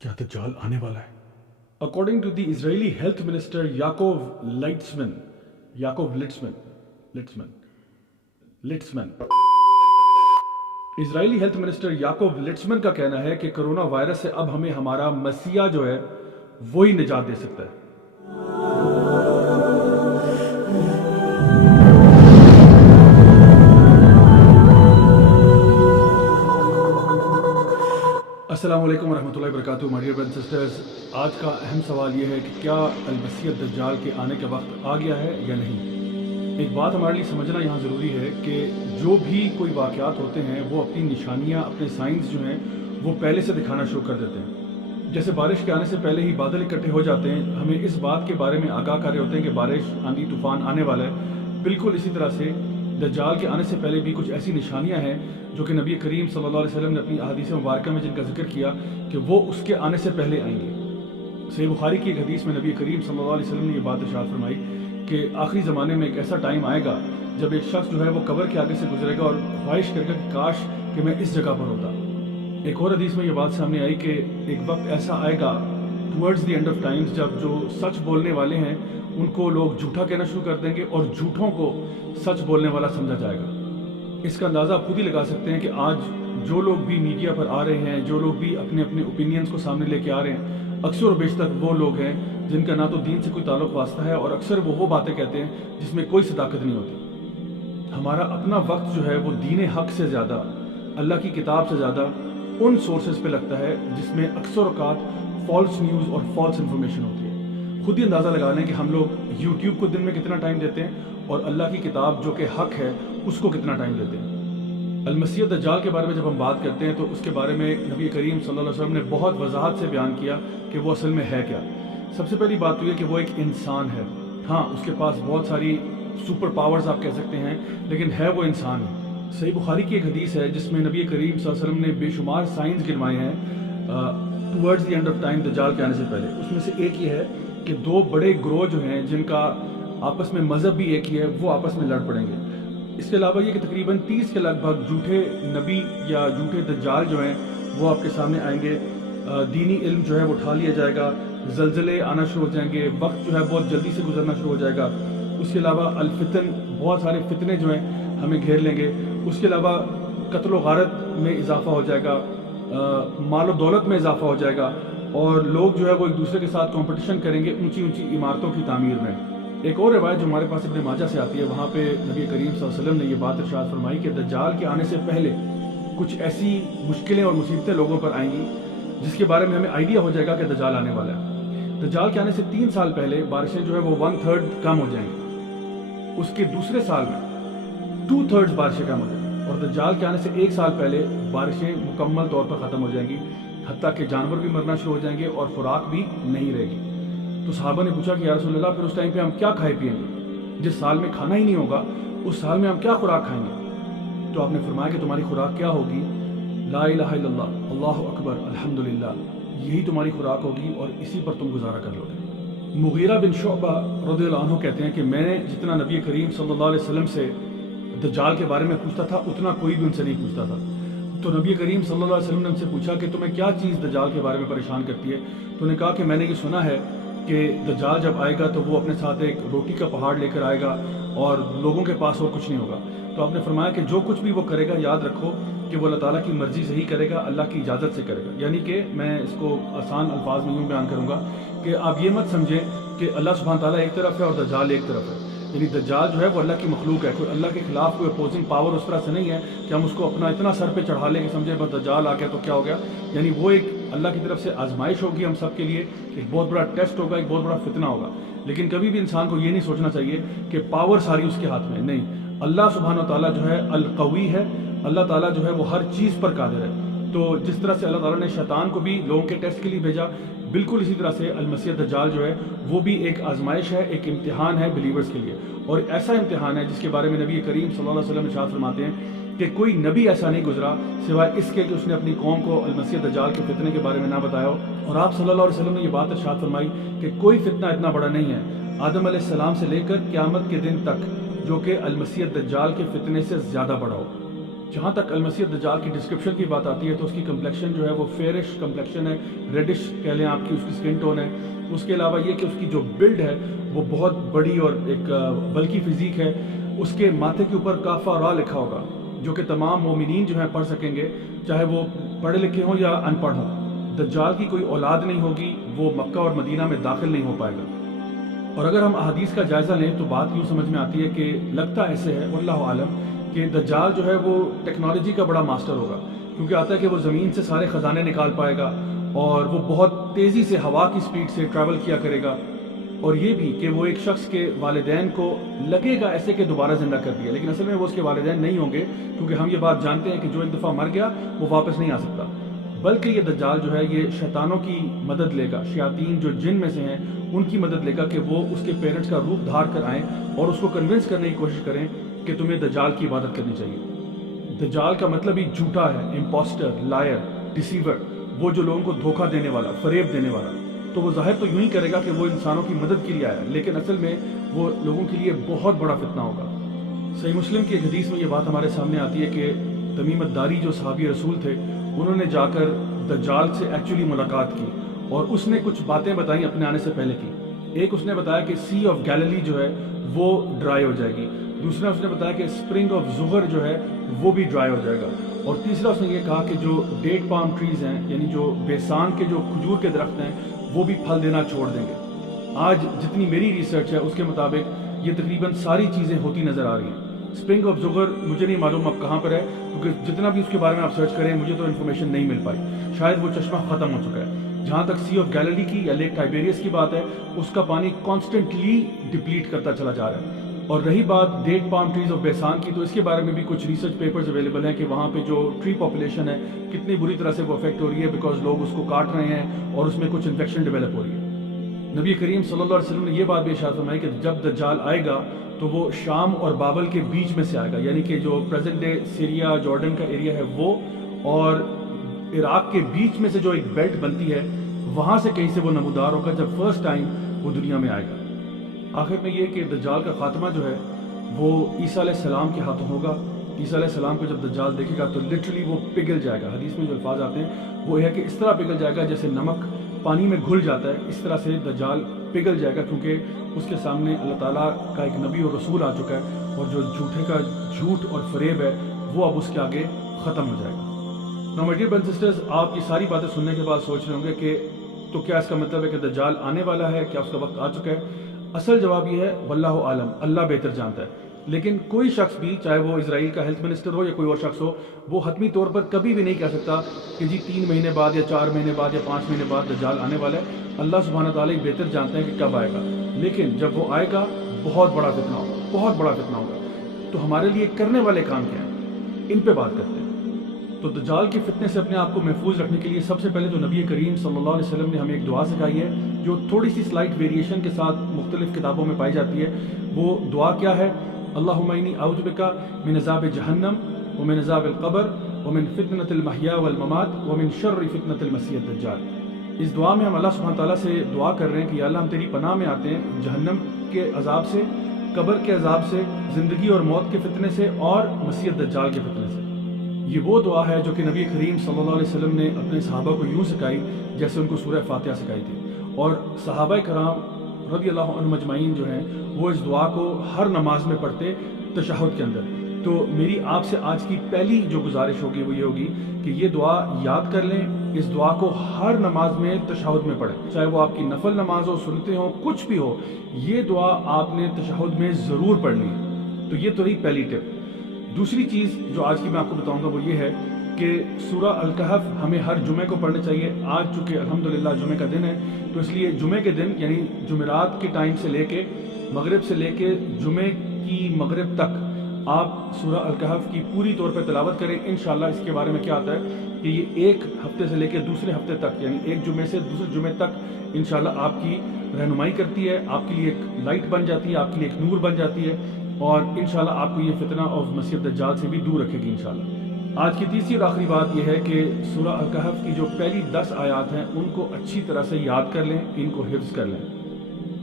क्या दज्जाल आने वाला है? According to the Israeli health minister Litzman, इसराइली हेल्थ मिनिस्टर याकोव लिट्समन का कहना है कि कोरोना वायरस से अब हमें हमारा मसीहा जो है वही निजात दे सकता है। अस्सलाम वालेकुम रहमतुल्लाहि वबरकातुहू my dear brothers and sisters. आज का अहम सवाल यह है कि क्या अल-मसीह दज्जाल के आने का वक्त आ गया है या नहीं। एक बात हमारे लिए समझना यहाँ ज़रूरी है कि जो भी कोई वाक़यात होते हैं वो अपनी निशानियाँ, अपने साइंस जो हैं वो पहले से दिखाना शुरू कर देते हैं। जैसे बारिश के आने से पहले ही बादल इकट्ठे हो जाते हैं, हमें इस बात के बारे में आगाह कर रहे होते हैं कि बारिश, आंधी, तूफ़ान आने वाला है। बिल्कुल इसी तरह से दज्जाल के आने से पहले भी कुछ ऐसी निशानियाँ हैं जो कि नबी करीम सल्लल्लाहु अलैहि वसल्लम ने अपनी अहादीस मुबारक में जिनका जिक्र किया कि वो उसके आने से पहले आएंगे। सही बुखारी की एक हदीस में नबी करीम सल्लल्लाहु अलैहि वसल्लम ने ये बात इरशाद फरमाई कि आखिरी ज़माने में एक ऐसा टाइम आएगा जब एक शख्स जो है वो कब्र के आगे से गुजरेगा और ख्वाहिश करेगा कि काश कि मैं इस जगह पर होता। एक और हदीस में ये बात सामने आई कि एक वक्त ऐसा आएगा towards the end of times जब जो सच बोलने वाले हैं उनको लोग झूठा कहना शुरू कर देंगे और झूठों को सच बोलने वाला समझा जाएगा। इसका अंदाज़ा आप खुद ही लगा सकते हैं कि आज जो लोग भी मीडिया पर आ रहे हैं, जो लोग भी अपने अपने ओपिनियंस को सामने लेके आ रहे हैं, अक्सर और बेशतर वो लोग हैं जिनका ना तो दीन से कोई ताल्लुक़ वास्ता है और अक्सर वो बातें कहते हैं जिसमें कोई सदाकत नहीं होती। हमारा अपना वक्त जो है वो दीन हक़ से ज़्यादा, अल्लाह की किताब से ज़्यादा उन सोर्सेज पे लगता है जिसमें अक्सर औक़ात फॉल्स न्यूज़ और फॉल्स इन्फॉर्मेशन होती है। खुद ही अंदाज़ा लगा लें कि हम लोग यूट्यूब को दिन में कितना टाइम देते हैं और अल्लाह की किताब जो कि हक़ है उसको कितना टाइम देते हैं। अल-मसीह दज्जाल के बारे में जब हम बात करते हैं तो उसके बारे में नबी करीम सल्लल्लाहु अलैहि वसल्लम ने बहुत वजाहत से बयान किया कि वो असल में है क्या। सबसे पहली बात तो ये कि वो एक इंसान है। हाँ, उसके पास बहुत सारी सुपर पावर्स आप कह सकते हैं, लेकिन है वो इंसान है। सही बुखारी की एक हदीस है जिसमें नबी करीम सल्लल्लाहु अलैहि वसल्लम ने बेशुमार साइंस गिनवाए हैं towards the end of time दज्जाल के आने से पहले। उसमें से एक ये है कि दो बड़े ग्रोह जो हैं जिनका आपस में मज़हब भी एक ही है वो आपस में लड़ पड़ेंगे। इसके अलावा ये कि तकरीबन 30 के लगभग झूठे नबी या झूठे दज्जाल जो हैं वो आपके सामने आएंगे। दीनी इल्म जो है वो उठा लिया जाएगा, ज़लज़ले आना शुरू हो जाएंगे, वक्त जो है बहुत जल्दी से गुजरना शुरू हो जाएगा। उसके अलावा अलफितन, बहुत सारे फितने जो हैं हमें घेर लेंगे। उसके अलावा कत्ल व गारत में इजाफा हो जाएगा, माल व दौलत में इजाफा हो जाएगा और लोग जो है वो एक दूसरे के साथ कंपटीशन करेंगे ऊंची ऊंची इमारतों की तामीर में। एक और रिवायत जो हमारे पास इब्न माजा से आती है, वहाँ पे नबी करीम सल्लल्लाहु अलैहि वसल्लम ने ये बात इरशाद फरमाई कि दज्जाल के आने से पहले कुछ ऐसी मुश्किलें और मुसीबतें लोगों पर आएंगी जिसके बारे में हमें आइडिया हो जाएगा कि दज्जाल आने वाला है। दज्जाल के आने से 3 साल पहले बारिशें जो है वो 1/3 कम हो जाएंगी। उसके दूसरे साल में 2/3 बारिशें कम हो जाएंगी और दज्जाल के आने से 1 साल पहले बारिशें मुकम्मल तौर पर ख़त्म हो जाएंगी, हत्ता कि जानवर भी मरना शुरू हो जाएंगे और खुराक भी नहीं रहेगी। तो सहाबा ने पूछा कि या रसूल अल्लाह, फिर उस टाइम पे हम क्या खाए पिएंगे? जिस साल में खाना ही नहीं होगा उस साल में हम क्या खुराक खाएंगे? तो आपने फरमाया कि तुम्हारी खुराक क्या होगी? ला इलाहा इल्लल्लाह, अल्लाहु अकबर, अल्हम्दुलिल्लाह, यही तुम्हारी खुराक होगी और इसी पर तुम गुजारा कर लोगे। मुगीरा बिन शुअबा रज़ियल्लाहु अन्हु कहते हैं कि मैंने जितना नबी करीम सल्लल्लाहु अलैहि वसल्लम से दज्जाल के बारे में पूछता था उतना कोई भी उनसे नहीं पूछता था। तो नबी करीम सल्लल्लाहु अलैहि वसल्लम ने उनसे पूछा कि तुम्हें क्या चीज़ दज्जाल के बारे में परेशान करती है? तो उन्होंने कहा कि मैंने ये सुना है कि दज्जाल जब आएगा तो वो अपने साथ एक रोटी का पहाड़ लेकर आएगा और लोगों के पास और कुछ नहीं होगा। तो आपने फरमाया कि जो कुछ भी वो करेगा याद रखो कि वो अल्लाह ताला की मर्ज़ी से ही करेगा, अल्लाह की इजाज़त से करेगा। यानी कि मैं इसको आसान अल्फाज में यूँ बयान करूँगा कि आप ये मत समझें कि अल्लाह सुब्हान ताला एक तरफ है और दज्जाल एक तरफ है। यानी दज्जाल जो है वो अल्लाह की मखलूक है, कोई अल्लाह के खिलाफ कोई अपोजिंग पावर उस तरह से नहीं है कि हम उसको अपना इतना सर पे चढ़ा लें कि समझे बस दज्जाल आ गया तो क्या हो गया। यानी वो एक अल्लाह की तरफ से आजमाइश होगी हम सब के लिए, एक बहुत बड़ा टेस्ट होगा, एक बहुत बड़ा फितना होगा। लेकिन कभी भी इंसान को ये नहीं सोचना चाहिए कि पावर सारी उसके हाथ में नहीं। अल्लाह सुब्हान ताला जो है अल कवी है, अल्लाह ताला जो है वो हर चीज़ पर कादिर है। तो जिस तरह से अल्लाह ताला ने शैतान को भी लोगों के टेस्ट के लिए भेजा, बिल्कुल इसी तरह से अल-मसीह दज्जाल जो है वो भी एक आजमाइश है, एक इम्तिहान है बिलीवर्स के लिए। और ऐसा इम्तिहान है जिसके बारे में नबी करीम सल्लल्लाहु अलैहि वसल्लम इरशाद फरमाते हैं कि कोई नबी ऐसा नहीं गुजरा सिवाय इसके कि उसने अपनी कौम को अल-मसीह दज्जाल के फितने के बारे में ना बताया हो। और आप सल्लल्लाहु अलैहि वसल्लम ने ये बात इरशाद फरमाई कि कोई फितना इतना बड़ा नहीं है आदम अलैहिस्सलाम से लेकर क़यामत के दिन तक जो कि अल-मसीह दज्जाल के फितने से ज़्यादा बड़ा हो। جہاں تک المسیح الدجال کی ڈسکرپشن کی بات آتی ہے تو اس کی کمپلیکشن جو ہے وہ فیئرش کمپلیکشن ہے، ریڈش کہہ لیں آپ کی اس کی سکن ٹون ہے۔ اس کے علاوہ یہ کہ اس کی جو بلڈ ہے وہ بہت بڑی اور ایک بلکی فزیک ہے۔ اس کے ماتھے کے اوپر کافہ را لکھا ہوگا جو کہ تمام مومنین جو ہیں پڑھ سکیں گے، چاہے وہ پڑھے لکھے ہوں یا ان پڑھ ہوں۔ دجال کی کوئی اولاد نہیں ہوگی، وہ مکہ اور مدینہ میں داخل نہیں ہو پائے گا۔ اور اگر ہم احادیث کا جائزہ لیں تو بات یوں سمجھ میں آتی ہے کہ لگتا ایسے ہے واللہ عالم کہ دجال جو ہے وہ ٹیکنالوجی کا بڑا ماسٹر ہوگا، کیونکہ آتا ہے کہ وہ زمین سے سارے خزانے نکال پائے گا اور وہ بہت تیزی سے ہوا کی سپیڈ سے ٹریول کیا کرے گا، اور یہ بھی کہ وہ ایک شخص کے والدین کو لگے گا ایسے کہ دوبارہ زندہ کر دیا، لیکن اصل میں وہ اس کے والدین نہیں ہوں گے، کیونکہ ہم یہ بات جانتے ہیں کہ جو ایک دفعہ مر گیا وہ واپس نہیں آ سکتا۔ بلکہ یہ دجال جو ہے یہ شیطانوں کی مدد لے گا، شیاطین جو جن میں سے ہیں ان کی مدد لے گا کہ وہ اس کے پیرنٹس کا روپ دھار کر آئیں اور اس کو کنونس کرنے کی کوشش کریں کہ تمہیں دجال کی عبادت کرنی چاہیے۔ دجال کا مطلب ہی جھوٹا ہے، امپوسٹر، لائر، ڈیسیور، وہ جو لوگوں کو دھوکہ دینے والا، فریب دینے والا۔ تو وہ ظاہر تو یوں ہی کرے گا کہ وہ انسانوں کی مدد کے لیے آیا، لیکن اصل میں وہ لوگوں کے لیے بہت بڑا فتنہ ہوگا۔ صحیح مسلم کی ایک حدیث میں یہ بات ہمارے سامنے آتی ہے کہ تمیم الداری جو صحابی رسول تھے انہوں نے جا کر دجال سے ایکچولی ملاقات کی اور اس نے کچھ باتیں بتائیں اپنے آنے سے پہلے کی۔ ایک اس نے بتایا کہ سی آف گیلیلی جو ہے وہ ڈرائی ہو جائے گی، دوسرا اس نے بتایا کہ اسپرنگ آف زغر جو ہے وہ بھی ڈرائی ہو جائے گا، اور تیسرا اس نے یہ کہا کہ جو ڈیٹ پام ٹریز ہیں یعنی جو بیسان کے جو کھجور کے درخت ہیں وہ بھی پھل دینا چھوڑ دیں گے۔ آج جتنی میری ریسرچ ہے اس کے مطابق یہ تقریباً ساری چیزیں ہوتی نظر آ رہی ہیں۔ اسپرنگ آف زغر مجھے نہیں معلوم اب کہاں پر ہے، کیونکہ جتنا بھی اس کے بارے میں آپ سرچ کریں مجھے تو انفارمیشن نہیں مل پائی، شاید وہ چشمہ ختم ہو چکا ہے۔ جہاں تک سی آف گیلیلی کی یا لیک ٹائبیریس کی بات ہے، اس کا پانی کانسٹنٹلی ڈپلیٹ کرتا چلا جا رہا ہے۔ اور رہی بات ڈیٹ پام ٹریز آف بیسان کی، تو اس کے بارے میں بھی کچھ ریسرچ پیپرز اویلیبل ہیں کہ وہاں پہ جو ٹری پاپولیشن ہے کتنی بری طرح سے وہ افیکٹ ہو رہی ہے، بیکاز لوگ اس کو کاٹ رہے ہیں اور اس میں کچھ انفیکشن ڈیولپ ہو رہی ہے۔ نبی کریم صلی اللہ علیہ وسلم نے یہ بات بھی ارشاد فرمائی کہ جب دجال آئے گا تو وہ شام اور بابل کے بیچ میں سے آئے گا، یعنی کہ جو پریزنٹ ڈے سیریا جارڈن کا ایریا ہے وہ اور عراق کے بیچ میں سے جو ایک بیلٹ بنتی ہے وہاں سے کہیں سے وہ نمودار ہوگا جب فرسٹ ٹائم وہ دنیا میں آئے گا۔ آخر میں یہ کہ دجال کا خاتمہ جو ہے وہ عیسیٰ علیہ السلام کے ہاتھوں ہوگا۔ عیسیٰ علیہ السلام کو جب دجال دیکھے گا تو لٹرلی وہ پگھل جائے گا۔ حدیث میں جو الفاظ آتے ہیں وہ ہے کہ اس طرح پگھل جائے گا جیسے نمک پانی میں گھل جاتا ہے، اس طرح سے دجال پگھل جائے گا، کیونکہ اس کے سامنے اللہ تعالیٰ کا ایک نبی اور رسول آ چکا ہے، اور جو جھوٹے کا جھوٹ اور فریب ہے وہ اب اس کے آگے ختم ہو جائے گا۔ No my dear brothers and sisters, آپ یہ ساری باتیں سننے کے بعد سوچ رہے ہوں گے کہ تو کیا اس کا مطلب ہے کہ دجال آنے والا ہے، کیا اس کا وقت آ چکا ہے؟ اصل جواب یہ ہے واللہ عالم، اللہ بہتر جانتا ہے۔ لیکن کوئی شخص بھی، چاہے وہ اسرائیل کا ہیلتھ منسٹر ہو یا کوئی اور شخص ہو، وہ حتمی طور پر کبھی بھی نہیں کہہ سکتا کہ جی 3 مہینے بعد یا 4 مہینے بعد یا 5 مہینے بعد دجال آنے والا ہے۔ اللہ سبحانہ تعالیٰ ہی بہتر جانتے ہیں کہ کب آئے گا، لیکن جب وہ آئے گا بہت بڑا فتنہ ہوگا، بہت بڑا فتنہ ہوگا۔ تو ہمارے لیے کرنے والے کام کیا ہیں، ان پہ بات کرتے ہیں۔ تو دجال کے فتنے سے اپنے آپ کو محفوظ رکھنے کے لیے سب سے پہلے تو نبی کریم صلی اللہ علیہ وسلم نے ہمیں ایک دعا سکھائی ہے جو تھوڑی سی سلائٹ ویریشن کے ساتھ مختلف کتابوں میں پائی جاتی ہے۔ وہ دعا کیا ہے؟ اللہم انی اعوذ بک من عذاب جہنم ومن عذاب القبر ومن فتنة المحیا والممات ومن شر فتنة المسیح الدجال۔ اس دعا میں ہم اللہ سبحانہ تعالیٰ سے دعا کر رہے ہیں کہ یا اللہ ہم تیری پناہ میں آتے ہیں جہنم کے عذاب سے، قبر کے عذاب سے، زندگی اور موت کے فتنے سے، اور مسیح الدجال کے فتنے سے۔ یہ وہ دعا ہے جو کہ نبی کریم صلی اللہ علیہ وسلم نے اپنے صحابہ کو یوں سکھائی جیسے ان کو سورہ فاتحہ سکھائی تھی، اور صحابہ کرام رضی اللہ عنہم اجمعین جو ہیں وہ اس دعا کو ہر نماز میں پڑھتے تشہد کے اندر۔ تو میری آپ سے آج کی پہلی جو گزارش ہوگی وہ یہ ہوگی کہ یہ دعا یاد کر لیں، اس دعا کو ہر نماز میں تشہد میں پڑھیں، چاہے وہ آپ کی نفل نماز ہو، سنتے ہوں، کچھ بھی ہو، یہ دعا آپ نے تشہد میں ضرور پڑھنی ہے۔ تو یہ تو رہی پہلی ٹپ۔ دوسری چیز جو آج کی میں آپ کو بتاؤں گا وہ یہ ہے کہ سورہ الکہف ہمیں ہر جمعے کو پڑھنا چاہیے۔ آج چونکہ الحمدللہ جمعے کا دن ہے تو اس لیے جمعے کے دن یعنی جمعرات کے ٹائم سے لے کے مغرب سے لے کے جمعے کی مغرب تک آپ سورہ الکہف کی پوری طور پہ تلاوت کریں۔ انشاءاللہ اس کے بارے میں کیا آتا ہے کہ یہ ایک ہفتے سے لے کے دوسرے ہفتے تک، یعنی ایک جمعے سے دوسرے جمعے تک انشاءاللہ آپ کی رہنمائی کرتی ہے، آپ کے لیے ایک لائٹ بن جاتی ہے، آپ کے لیے ایک نور بن جاتی ہے، اور انشاءاللہ آپ کو یہ فتنہ آف مسیح الدجال سے بھی دور رکھے گی انشاءاللہ۔ آج کی تیسری اور آخری بات یہ ہے کہ سورہ الکہف کی جو پہلی 10 آیات ہیں ان کو اچھی طرح سے یاد کر لیں، ان کو حفظ کر لیں۔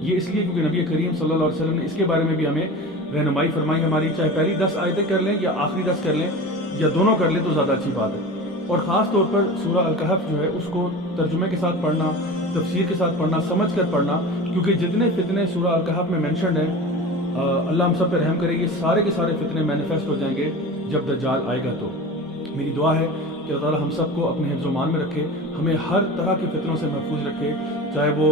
یہ اس لیے کیونکہ نبی کریم صلی اللہ علیہ وسلم نے اس کے بارے میں بھی ہمیں رہنمائی فرمائی ہماری، چاہے پہلی 10 آیتیں کر لیں یا آخری 10 کر لیں، या दोनों कर लें तो ज़्यादा अच्छी बात है। और ख़ास तौर पर सूरह अल-कहफ़ जो है उसको तर्जुमे के साथ पढ़ना, तफसीर के साथ पढ़ना, समझ कर पढ़ना, क्योंकि जितने फितने सूरह अल-कहफ़ में मेंशन हैं, अल्लाह हम सब पे रहम करे, ये सारे के सारे फितने मैनिफेस्ट हो जाएंगे जब दज्जाल आएगा। तो मेरी दुआ है कि अल्लाह ताला हम सबको अपने हिफ्ज़-ओ-मान में रखे, हमें हर तरह के फितनों से महफूज रखे, चाहे वो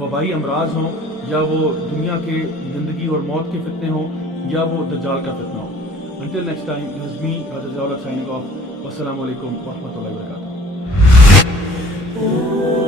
वबाई अमराज हों, या वो दुनिया के ज़िंदगी और मौत के फितने हों, या वो दज्जाल का फितना हो। Until next time, this is me, Raja Zawlak, signing off. Wassalamu alaikum wa rahmatullahi wa barakatuh.